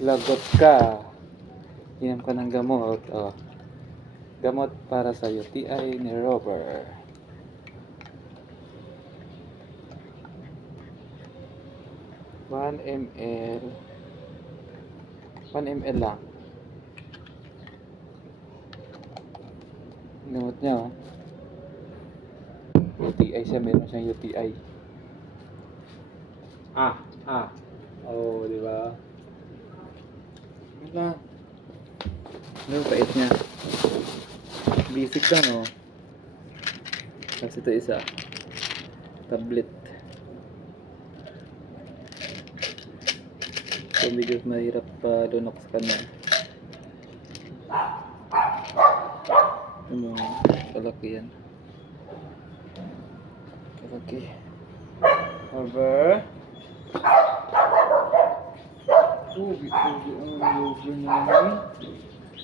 Lagot ka. Inom ka ng gamot. Oh. Gamot para sa UTI ni Robert. One ml. 1 ml lang. Gamot niya, oh. UTI siya, meron siyang UTI. Oh, di ba? Wala. Ano pait niya? Basic lang, oh. Tapos ito isa. Tablet. So, medyo mahirap pa lunok sa kanya. Ano, kalaki yan. Kalaki. Over. Tubig ang logo niya.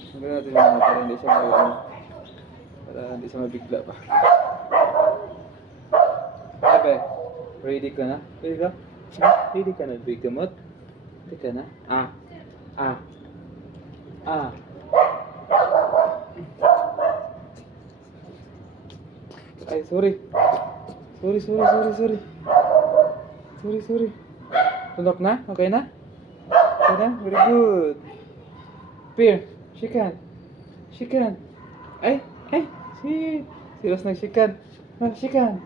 Sabi natin yung para hindi siya para hindi siya mabigla pa. Sabi, ready ka na? Ready ka? Ready ka na, big gamot? Ready ka na? Ay, sorry. Sorry. Tunok na? Okay na? Okay na? Very good. Peer, shikan. Ay, shit. Serious nag-shikan. Shikan.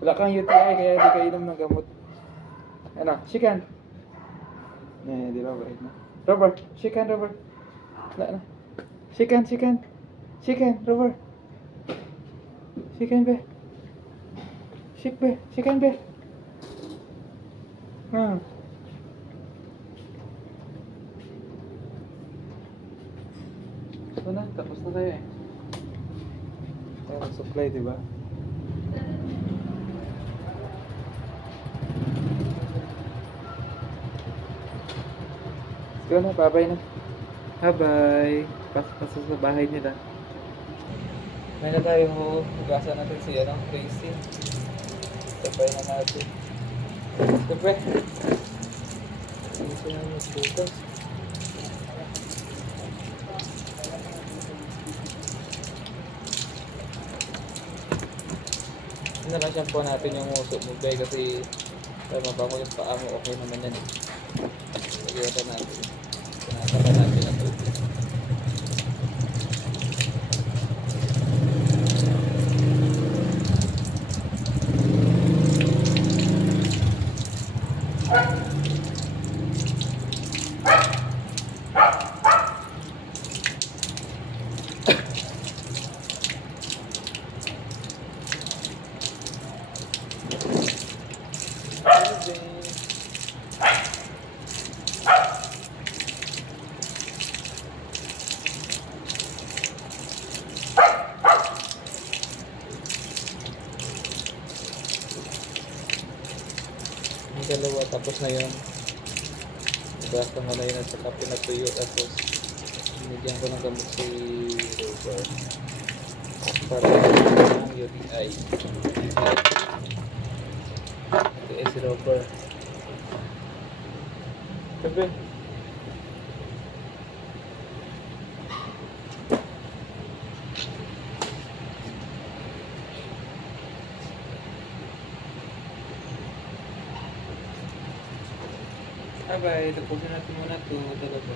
Wala kang UTI kaya di ka inom ng gamot. Ano, shikan. Di ba ba? Robert, shikan, Robert. Wala na. Shikan, Robert. Shikan, be. Shikan, be. Ito na, tapos na tayo eh. Tayo mag-supply, diba? Let's go na, bye-bye na. Bye-bye. Pasok sa bahay nila. May na tayo, hugasan natin si Tracy. Sabay na natin. Sabay. Hindi siya na magbukas. Ano lang shampoo natin yung uso mo, bay, kasi mabango yung paa mo, okay naman yan. Nagyatan natin. Pinatapan natin ang tubig. Yung dalawa, tapos na yun. Basta nga na yun at saka pinatuyo. Tapos binigyan ko ng gamot si Robert para ng UTI. UTI si Robert. Sabi, bye-bye. Tapusin natin muna ito talaga.